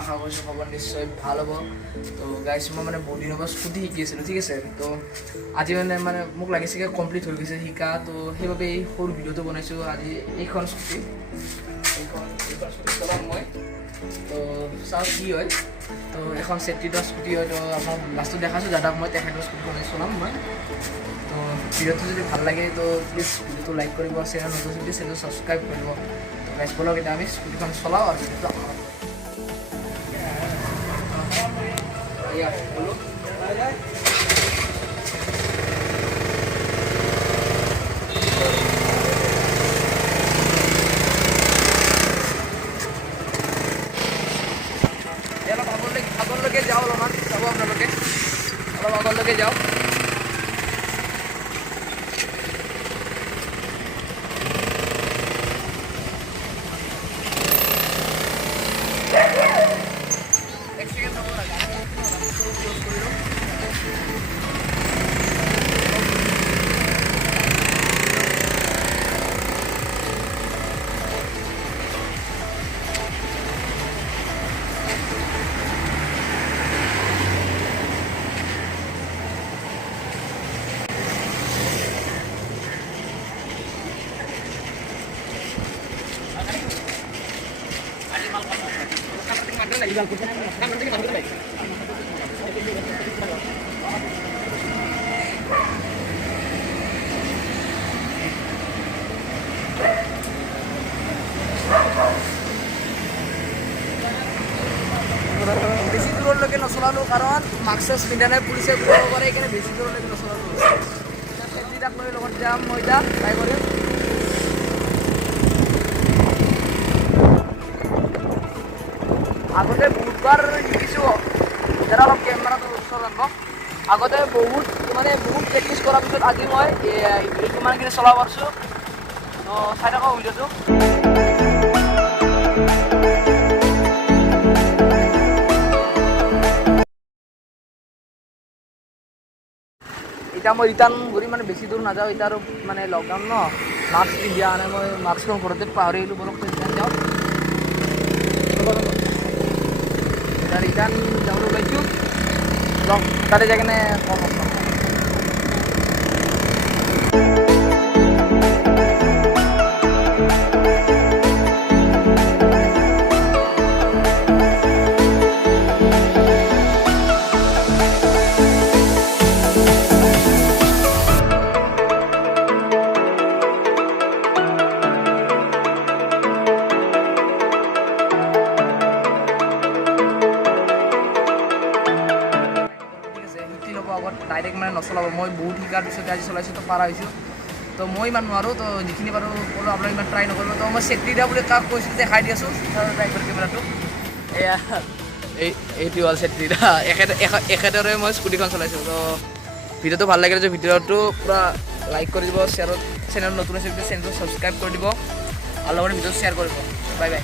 আশা কৰিছোঁ খবৰ নিশ্চয় ভাল হ'ব। তো গাইছ মই মানে বহুত দিনৰ পৰা স্কুটি শিকি আছিলোঁ, ঠিক আছে। তো আজি মানে মোক লাগিছে কি কমপ্লিট হৈ গৈছে শিকা, তো সেইবাবে এই সৰু ভিডিঅ'টো বনাইছোঁ। আজি এইখন স্কুটি চলাম মই, তো চাওঁ কি হয়। তো এখন চেট্ৰিটৰ স্কুটি হয়, তো আপোনাক লাষ্টত দেখাইছোঁ দাদাক মই তেখেতৰ স্কুটিখন চলাম মই। তো ভিডিঅ'টো যদি ভাল লাগে তো প্লিজ ভিডিঅ'টো লাইক কৰিব, চেনেল নতুন যদি চেনেল ছাবস্ক্ৰাইব কৰিব। তো গাইছ বলক এতিয়া আমি স্কুটিখন চলাওঁ আৰু ভিডিঅ'টো বলো আগলৈকে যাওঁ, অলপমান চাব আপোনালোকে, অলপ আগলৈকে যাওঁ। এক ছেকেণ্ড হ'ব লাগে, ক্লোজ কৰিলোঁ। বেছি দূৰলৈকে নচলালোঁ কাৰণ মাস্ক চাস্ক পিন্ধা নাই, পুলিচে পুৰাব পাৰে, সেইকাৰণে বেছি দূৰলৈকে নচলালোঁ। চেফটিটাক লৈ লগত যাম মই এতিয়া ট্ৰাই কৰিম। আগতে বহুতবাৰ শিকিছোঁ, এতিয়া অলপ কেমেৰাটো ওচৰত আনব। আগতে বহুত প্ৰেক্টিছ কৰাৰ পিছত আজি মই ইমানখিনি চলাব পাৰিছোঁ। তো চাই থাকক ভিডিঅ'টো। এতিয়া মই ৰিটাৰ্ণ ঘূৰি বেছি দূৰ নাযাওঁ, এতিয়া আৰু লকডাউন ন, মাস্ক পিন্ধা মানে মই মাস্কখন ঘৰতে পাহৰি আহিলোঁ। বলক ৰিটাৰ্ণ যাওঁ, ৰিটাৰ্ণ যাবলৈ ওলাইছোঁ। লগ তাতে যাই কিনে কম হ'ব। আগত ডাইৰেক্ট নচলাব, মই বহুত শিকাৰ পিছতে আজি চলাইছোঁ, তো পাৰা হৈছোঁ। তো মই ইমান নোৱাৰোঁ, তো যিখিনি পাৰোঁ ক'লোঁ আপোনালোকে ইমান ট্ৰাই নকৰিব। তো মই চেট্ৰিটা বুলি কাক কৈছোঁ দেখাই দি আছোঁ ড্ৰাইভাৰ কেমেৰাটো। এয়া এইটো হ'ল চেট্ৰিটা, একেদৰে মই স্কুটিখন চলাইছোঁ। তো ভিডিঅ'টো ভাল লাগিলে যে ভিডিঅ'টো পূৰা লাইক কৰি দিব, চেনেল নতুন আছে যদি চেনেলটো ছাবস্ক্ৰাইব কৰি দিব, আৰু লগতে ভিডিঅ'টো শ্বেয়াৰ কৰিব। Bye bye.